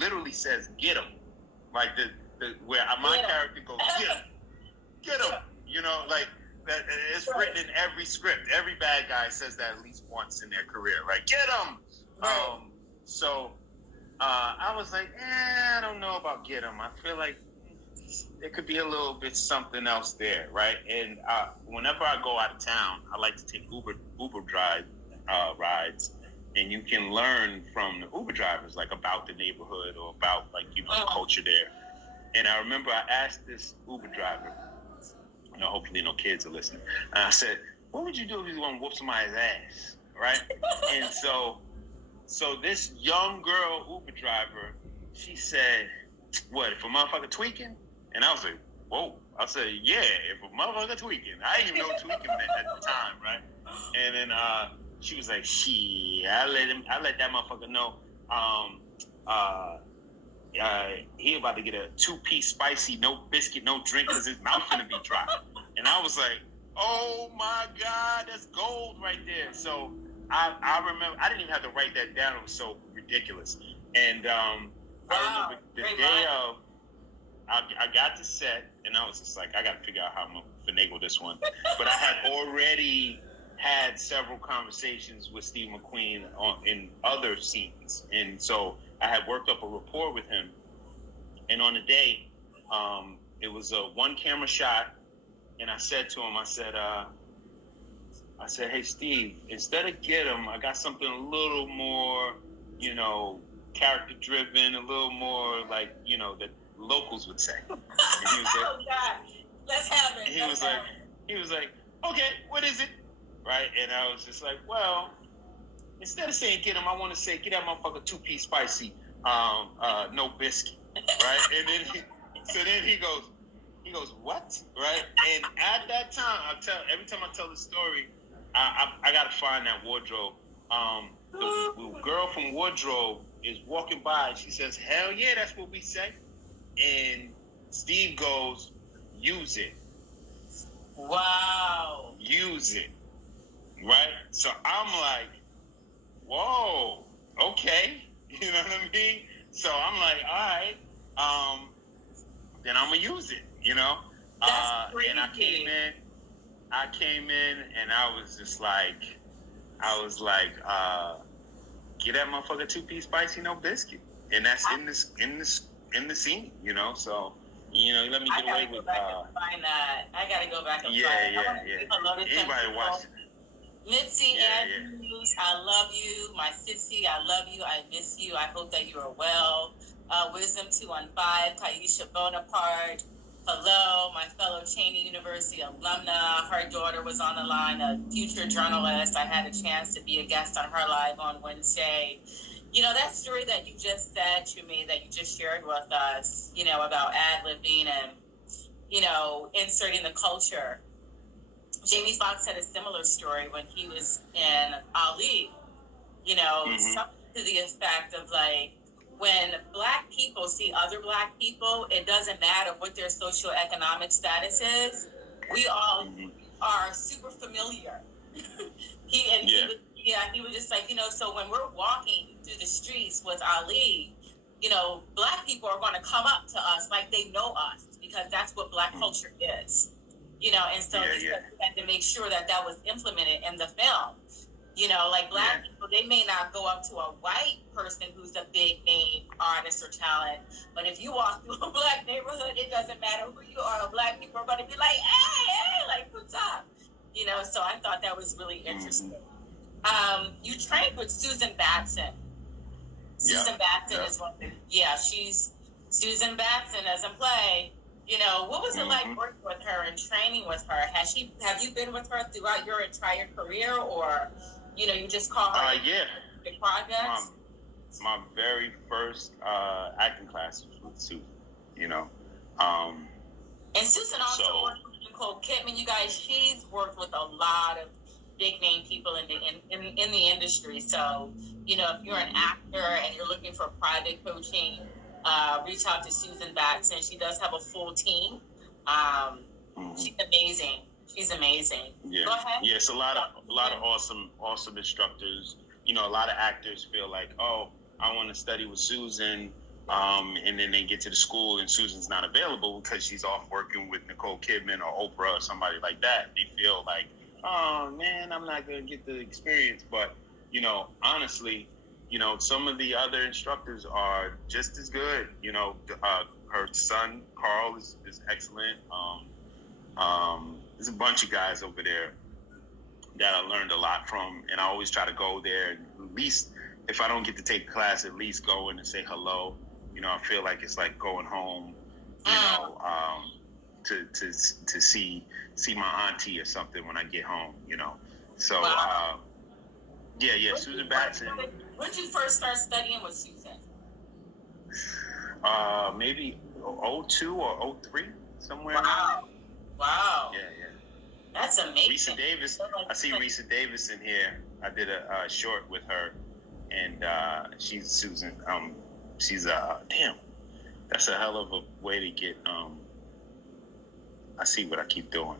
literally says "get him," like the where my character goes get him. You know, like that. It's written in every script. Every bad guy says that at least once in their career, right? Get him. Right. So I was like, I don't know about get him. I feel like there could be a little bit something else there, right? And whenever I go out of town, I like to take Uber drive rides, and you can learn from the Uber drivers, like about the neighborhood or about like the culture there. And I remember I asked this Uber driver, hopefully no kids are listening. And I said, "What would you do if you want to whoop somebody's ass?" Right? And so this young girl Uber driver, she said, "What if a motherfucker tweaking?" And I was like, "Whoa!" I said, "Yeah, if a motherfucker tweaking." I didn't even know tweaking meant at the time, right? And then she was like, "Shit, I let that motherfucker know. He about to get a 2-piece spicy, no biscuit, no drink, because his mouth gonna be dry." And I was like, "Oh my God, that's gold right there." So I remember I didn't even have to write that down. It was so ridiculous. And I remember the day of. I got to set, and I was just like, I got to figure out how I'm going to finagle this one. But I had already had several conversations with Steve McQueen in other scenes. And so I had worked up a rapport with him. And on the day, it was a one-camera shot. And I said to him, I said, "Hey, Steve, instead of get him, I got something a little more, character-driven, a little more like, that locals would say." And he was like, "Oh God, let's have it." He was like, "Okay, what is it?" Right? And I was just like, "Well, instead of saying get him, I want to say get that motherfucker 2-piece spicy, no biscuit." Right? And then he goes, "What?" Right? And at that time, every time I tell the story, I gotta find that wardrobe. The girl from wardrobe is walking by, and she says, "Hell yeah, that's what we say." And Steve goes, "Use it." Wow. Use it. Right? So I'm like, whoa, okay. You know what I mean? So I'm like, all right, then I'm going to use it, That's crazy. And I came in and I was just like, get that motherfucker 2-piece spicy, no biscuit. And that's in the scene, so you let me get away with. Find that. I gotta go back and find. Yeah. Hello to anybody watch? Mitzi Andrews, I love you. My sissy, I love you. I miss you. I hope that you are well. Wisdom 215, Taisha Bonaparte. Hello, my fellow Cheney University alumna. Her daughter was on the line, a future journalist. I had a chance to be a guest on her live on Wednesday. That story that you just said to me, that you just shared with us, about ad-libbing and, inserting the culture. Jamie Foxx had a similar story when he was in Ali, something to the effect of like, when Black people see other Black people, it doesn't matter what their socioeconomic status is. We all are super familiar. He was just like, so when we're walking through the streets with Ali, Black people are going to come up to us like they know us, because that's what Black culture is, and so he had to make sure that was implemented in the film. Like Black people, they may not go up to a white person who's a big name artist or talent, but if you walk through a Black neighborhood, it doesn't matter who you are. Black people are going to be like, hey, like, what's up? So I thought that was really interesting. You trained with Susan Batson. Susan Batson is one thing. Yeah, she's Susan Batson as in play. What was it like working with her and training with her? Have you been with her throughout your entire career, or you just call her the projects? My very first acting class was with Susan. And Susan also worked with Nicole Kidman. You guys, she's worked with a lot of big name people in the industry. So, if you're an actor and you're looking for private coaching, reach out to Susan Batson. She does have a full team. She's amazing. Yeah. Go ahead. Yeah, it's a lot of awesome instructors. A lot of actors feel like, oh, I want to study with Susan, And then they get to the school and Susan's not available because she's off working with Nicole Kidman or Oprah or somebody like that. They feel like, oh man, I'm not going to get the experience. But, honestly, some of the other instructors are just as good. Her son, Carl, is excellent. There's a bunch of guys over there that I learned a lot from, and I always try to go there. At least, if I don't get to take a class, at least go in and say hello. I feel like it's like going home, to see my auntie or something when I get home, So, Wow. Susan Batson. When did you first start studying with Susan? Maybe 02 or 03, somewhere. Wow. Wow. Yeah. That's amazing. Risa Davis. I see Risa Davis in here. I did a short with her, and she's Susan. She's damn. That's a hell of a way to get. I see what I keep doing.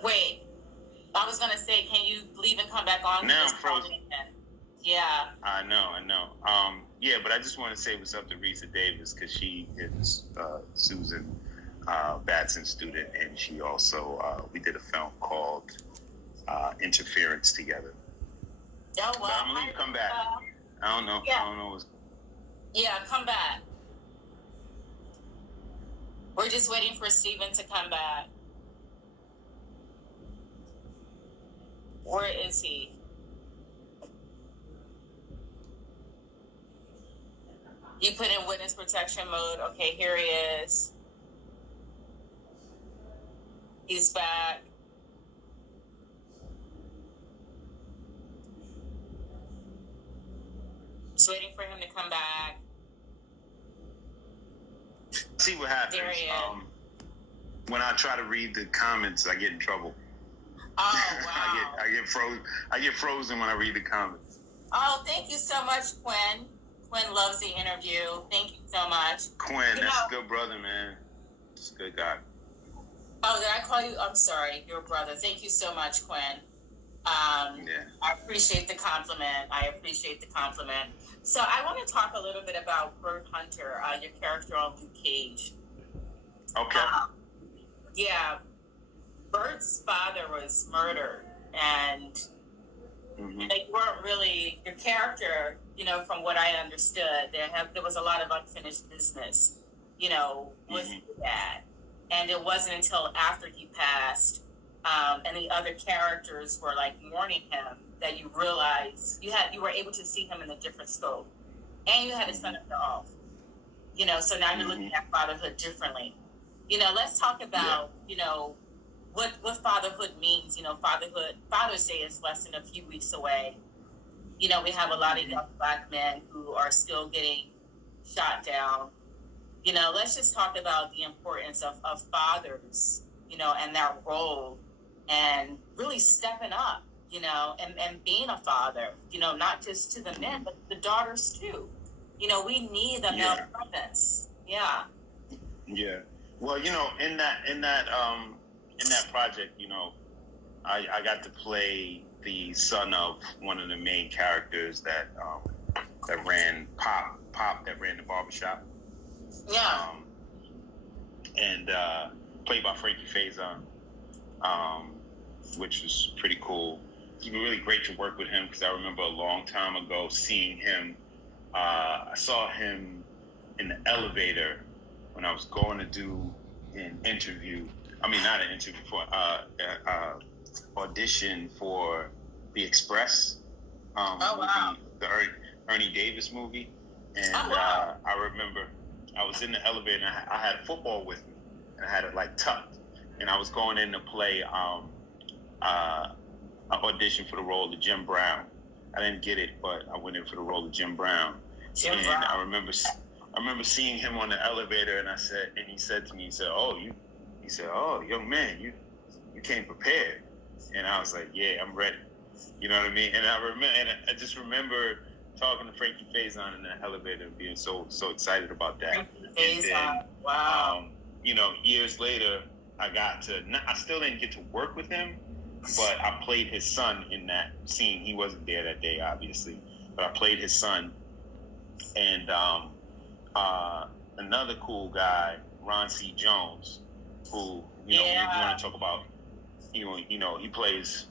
Wait, I was gonna say, can you leave and come back on? Now I'm frozen. Yeah. I know. Yeah, but I just want to say what's up to Risa Davis because she is Susan Batson's student, and she also we did a film called Interference together. Oh, well, but I'm gonna leave, come back. I don't know. Yeah. I don't know what's. Yeah, come back. We're just waiting for Steven to come back. Where is he? You put in witness protection mode. Okay, here he is. He's back. Just waiting for him to come back. See what happens. There he is. When I try to read the comments, I get in trouble. Oh, wow. I get frozen when I read the comments. Oh, thank you so much, Quinn. Quinn loves the interview. Thank you so much. Quinn, that's a good brother, man. It's a good guy. Oh, did I call you? I'm sorry, your brother. Thank you so much, Quinn. Yeah. I appreciate the compliment. So I want to talk a little bit about Bert Hunter, your character on Luke Cage. Okay. Yeah, Bert's father was murdered, and they weren't really your character. From what I understood, there was a lot of unfinished business, with that, and it wasn't until after he passed, and the other characters were like mourning him that you realized you were able to see him in a different scope, and you had a son of your own, so now you're looking at fatherhood differently. Let's talk about what fatherhood means. Father's Day is less than a few weeks away. We have a lot of young Black men who are still getting shot down. Let's just talk about the importance of fathers, and that role, and really stepping up, and being a father, not just to the men, but the daughters too. We need a male presence. Yeah. Yeah. Well, in that project, I got to play the son of one of the main characters that ran Pop that ran the barbershop. Yeah. And played by Frankie Faison, which was pretty cool. It's been really great to work with him because I remember a long time ago seeing him. I saw him in the elevator when I was going to do an interview. I mean, not an interview, for audition for The Express, wow. the Ernie Davis movie. And I remember I was in the elevator and I had a football with me and I had it like tucked. And I was going in to play an audition for the role of Jim Brown. I didn't get it, but I went in for the role of Jim Brown. I remember seeing him on the elevator, and he said to me, "Oh, young man, you came prepared." And I was like, "Yeah, I'm ready." You know what I mean? And I just remember talking to Frankie Faison in the elevator and being so excited about that. And then, wow. Years later, I still didn't get to work with him, but I played his son in that scene. He wasn't there that day, obviously, but I played his son. And another cool guy, Ron C. Jones, who you want to talk about. He plays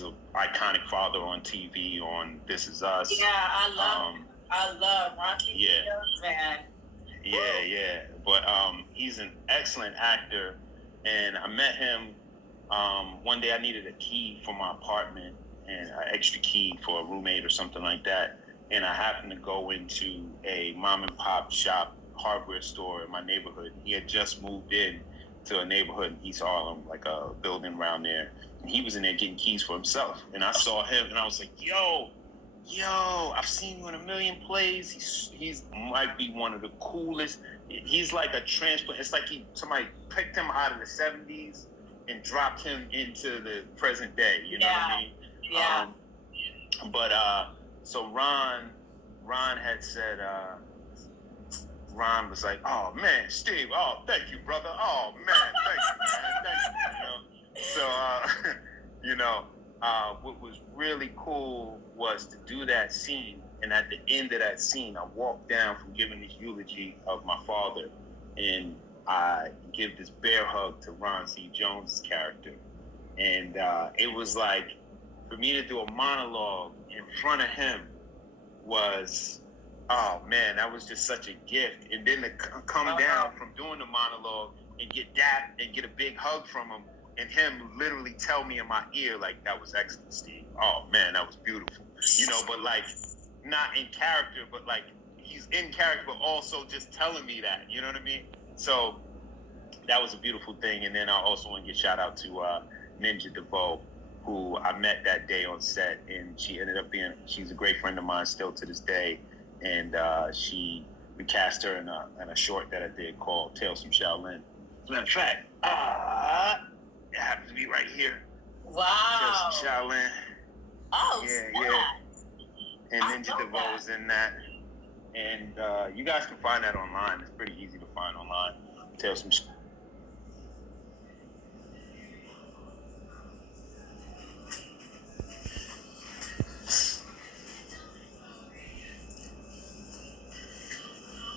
an iconic father on TV on This Is Us. Yeah, I love Ron C. Jones, man. Yeah. But he's an excellent actor, and I met him one day. I needed a key for my apartment and an extra key for a roommate or something like that. And I happened to go into a mom and pop shop hardware store in my neighborhood. He had just moved in to a neighborhood in East Harlem, like a building around there. And he was in there getting keys for himself. And I saw him and I was like, yo, I've seen you in a million plays. He's might be one of the coolest. He's like a transplant. It's like somebody picked him out of the 70s and dropped him into the present day. You know what I mean? Yeah. So Ron had said, Ron was like, oh man, Steve, oh thank you, brother. Oh man, thank you, man. So what was really cool was to do that scene, and at the end of that scene, I walked down from giving this eulogy of my father, and I give this bear hug to Ron C. Jones' character, and it was like, for me to do a monologue in front of him was, oh man, that was just such a gift. And then to come down from doing the monologue and get that and get a big hug from him, and him literally tell me in my ear, like, that was excellent, Steve. Oh man, that was beautiful. But like, not in character, but like, he's in character, but also just telling me that, you know what I mean? So that was a beautiful thing. And then I also want to give shout out to Ninja DeVoe, who I met that day on set, and she's a great friend of mine still to this day. And we cast her in a short that I did called Tales from Shaolin. As a matter of fact, it happens to be right here. Wow. Tales from Shaolin. Oh, yeah. And Ninja DeVoe is in that. And you guys can find that online. It's pretty easy to find online. Tales from Shaolin.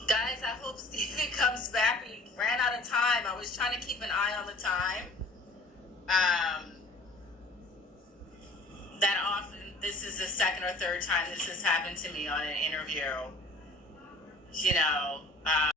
Guys, I hope Steven comes back. We ran out of time. I was trying to keep an eye on the time. That often, this is the second or third time this has happened to me on an interview.